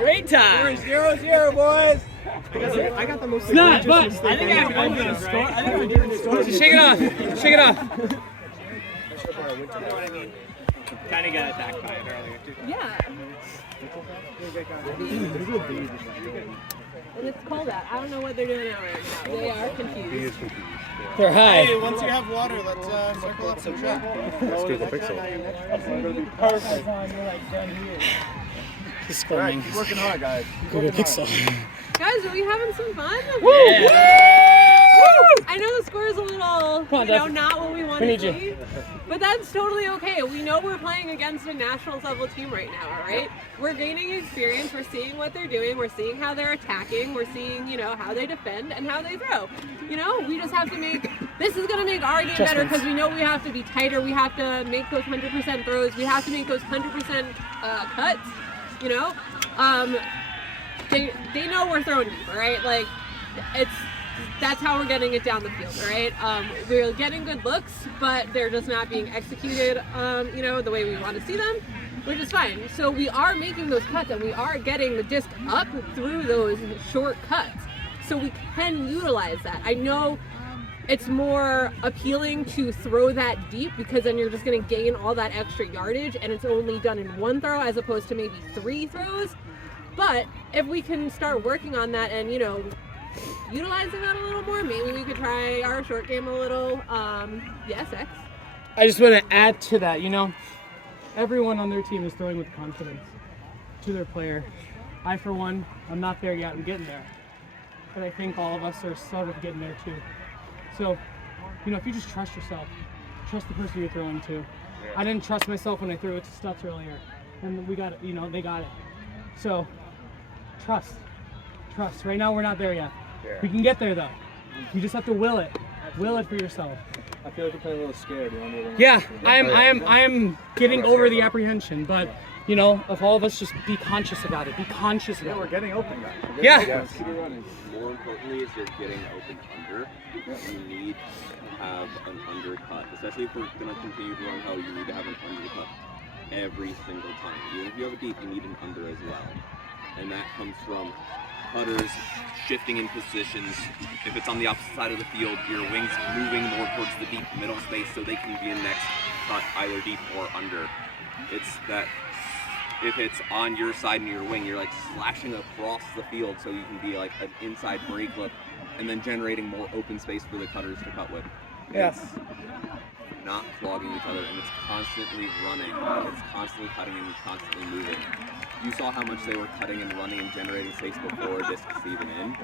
Great time. We're 0-0, boys. I got the most. It's not, but I think I have one good score. I think I'm doing it. Shake it off. Shake it off. You know what I mean? Kind of got attacked by it earlier, too. Yeah. And it's cold out. I don't know what they're doing out right now. They are confused. They're high. Hey, once you have water, let's circle up some shot. Let's do the pixel. Perfect. Just All right, scoring. keep working hard, guys. Keep Go working pixel. Guys, are we having some fun? I know the score is a little, not what we want to see, but that's totally okay. We know we're playing against a nationals level team right now, all right? We're gaining experience. We're seeing what they're doing. We're seeing how they're attacking. We're seeing, how they defend and how they throw. We just have to this is going to make our game better because we know we have to be tighter. We have to make those 100% throws. We have to make those 100% cuts, They know we're throwing deep, all right? Like, that's how we're getting it down the field, all right? We're getting good looks, but they're just not being executed, the way we want to see them, which is fine. So we are making those cuts, and we are getting the disc up through those short cuts. So we can utilize that. I know it's more appealing to throw that deep because then you're just going to gain all that extra yardage, and it's only done in one throw as opposed to maybe 3 throws. But if we can start working on that and, utilizing that a little more, maybe we could try our short game a little. Yes, X. I just want to add to that, everyone on their team is throwing with confidence to their player. I, for one, I'm not there yet. I'm getting there. But I think all of us are sort of getting there too. So, if you just trust yourself, trust the person you're throwing to. I didn't trust myself when I threw it to Stutz earlier. And we got it, they got it. So, trust. Right now, we're not there yet. We can get there, though. You just have to will it. Will it for yourself. I feel like you're playing a little scared. Yeah, I am getting over the apprehension, but if all of us just be conscious about it. Be conscious about it. We're getting open, guys. Yeah. Keep it running. More importantly, is you're getting open under. You need to have an undercut, especially if we're going to continue to run how you need to have an undercut every single time. Even if you have a deep, you need an under as well. And that comes from cutters shifting in positions. If it's on the opposite side of the field, your wings moving more towards the deep middle space so they can be in next cut either deep or under. It's that if it's on your side and your wing, you're like slashing across the field so you can be like an inside break look and then generating more open space for the cutters to cut with. Yeah. It's not clogging each other, and it's constantly running. It's constantly cutting and constantly moving. You saw how much they were cutting and running and generating space before discs even in.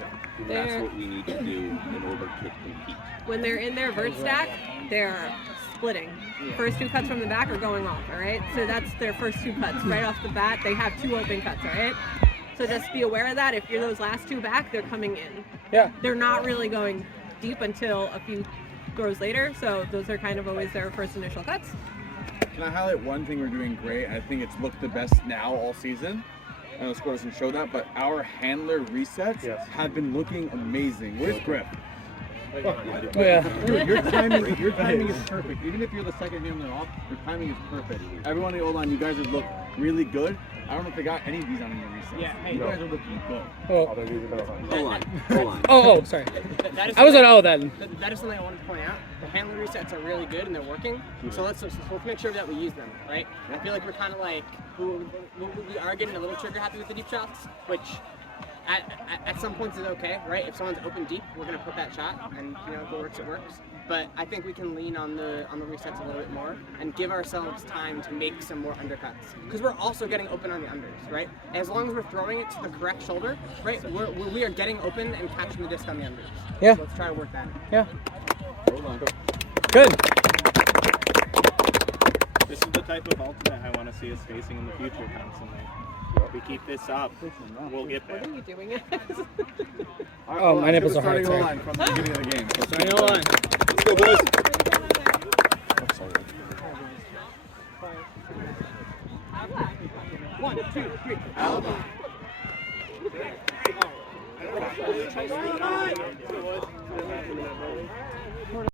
That's what we need to do in order to compete. When they're in their vert stack, they're splitting. First 2 cuts from the back are going off, all right? So that's their first 2 cuts. Right off the bat, they have 2 open cuts, all right? So just be aware of that. If you're those last 2 back, they're coming in. Yeah. They're not really going deep until a few throws later, so those are kind of always their first initial cuts. Can I highlight one thing we're doing great? I think it's looked the best now all season. I know the score doesn't show that, but our handler resets have been looking amazing. Where's Griff? Yeah. Dude, your timing is perfect. Even if you're the second handler off, your timing is perfect. Everyone in the O-line, you guys have looked really good. I don't know if they got any of these on your resets. Yeah, hey, you guys are looking good. Hold on. Oh, sorry. That I was on O then. That is something I wanted to point out. The handler resets are really good and they're working. So let's make sure that we use them, right? I feel like we're kind of like, we are getting a little trigger happy with the deep shots, which at some points is okay, right? If someone's open deep, we're gonna put that shot, and if it works, it works. But I think we can lean on the resets a little bit more and give ourselves time to make some more undercuts, because we're also getting open on the unders, right? As long as we're throwing it to the correct shoulder, right? We are getting open and catching the disc on the unders. Yeah. So let's try to work that. Yeah. Hold on. Good. This is the type of ultimate I want to see us facing in the future constantly. If we keep this up, we'll get there. What are you doing? Oh, my nipples are hard. Starting O-line from the beginning of the game. Starting O-line. Let's go, boys. One, two, three.